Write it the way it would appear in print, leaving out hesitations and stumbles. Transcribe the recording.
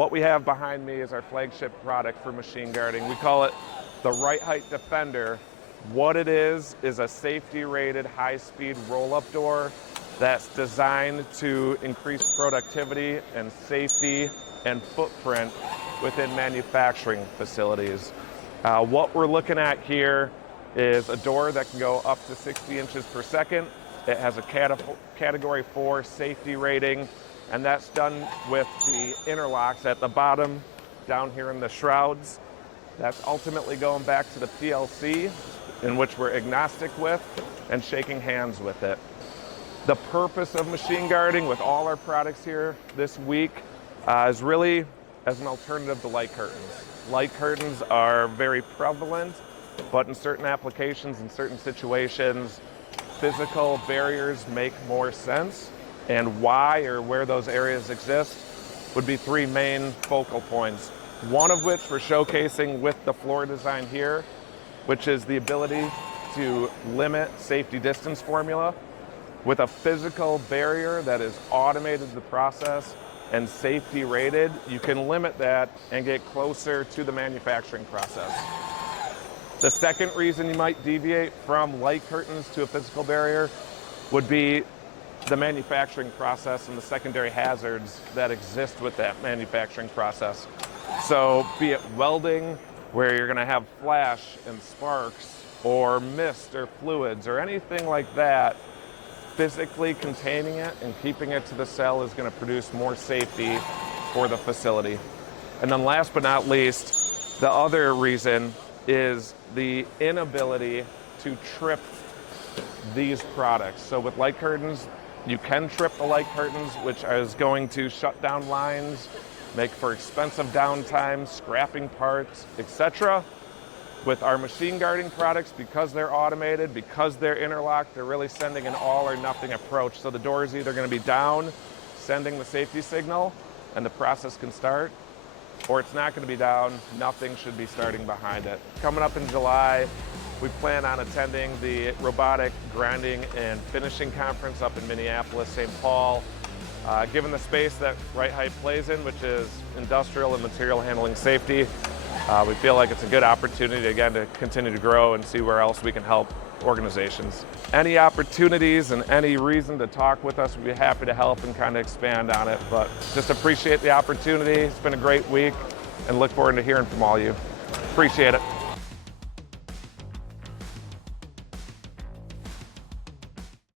What we have behind me is our flagship product for machine guarding. We call it the Rite-Hite Defender. What it is a safety-rated high-speed roll-up door that's designed to increase productivity and safety and footprint within manufacturing facilities. What we're looking at here is a door that can go up to 60 inches per second. It has a Category 4 safety rating, and that's done with the interlocks at the bottom down here in the shrouds. That's ultimately going back to the PLC, in which we're agnostic with and shaking hands with it. The purpose of machine guarding with all our products here this week is really as an alternative to light curtains. Light curtains are very prevalent, but in certain applications, in certain situations, physical barriers make more sense. And why or where those areas exist would be three main focal points. One of which we're showcasing with the floor design here, which is the ability to limit safety distance formula with a physical barrier that is automated the process and safety rated. You can limit that and get closer to the manufacturing process. The second reason you might deviate from light curtains to a physical barrier would be the manufacturing process and the secondary hazards that exist with that manufacturing process. So be it welding, where you're gonna have flash and sparks, or mist or fluids or anything like that, physically containing it and keeping it to the cell is gonna produce more safety for the facility. And then last but not least, the other reason is the inability to trip these products. So with light curtains, you can trip the light curtains, which is going to shut down lines, make for expensive downtime, scrapping parts, etc. With our machine guarding products, because they're automated, because they're interlocked, they're really sending an all or nothing approach. So the door is either going to be down, sending the safety signal, and the process can start, or it's not going to be down, nothing should be starting behind it. Coming up in July, we plan on attending the Robotic Grinding and Finishing Conference up in Minneapolis, St. Paul. Given the space that Rite-Hite plays in, which is industrial and material handling safety, we feel like it's a good opportunity, again, to continue to grow and see where else we can help organizations. Any opportunities and any reason to talk with us, we'd be happy to help and kind of expand on it. But just appreciate the opportunity. It's been a great week and look forward to hearing from all you. Appreciate it.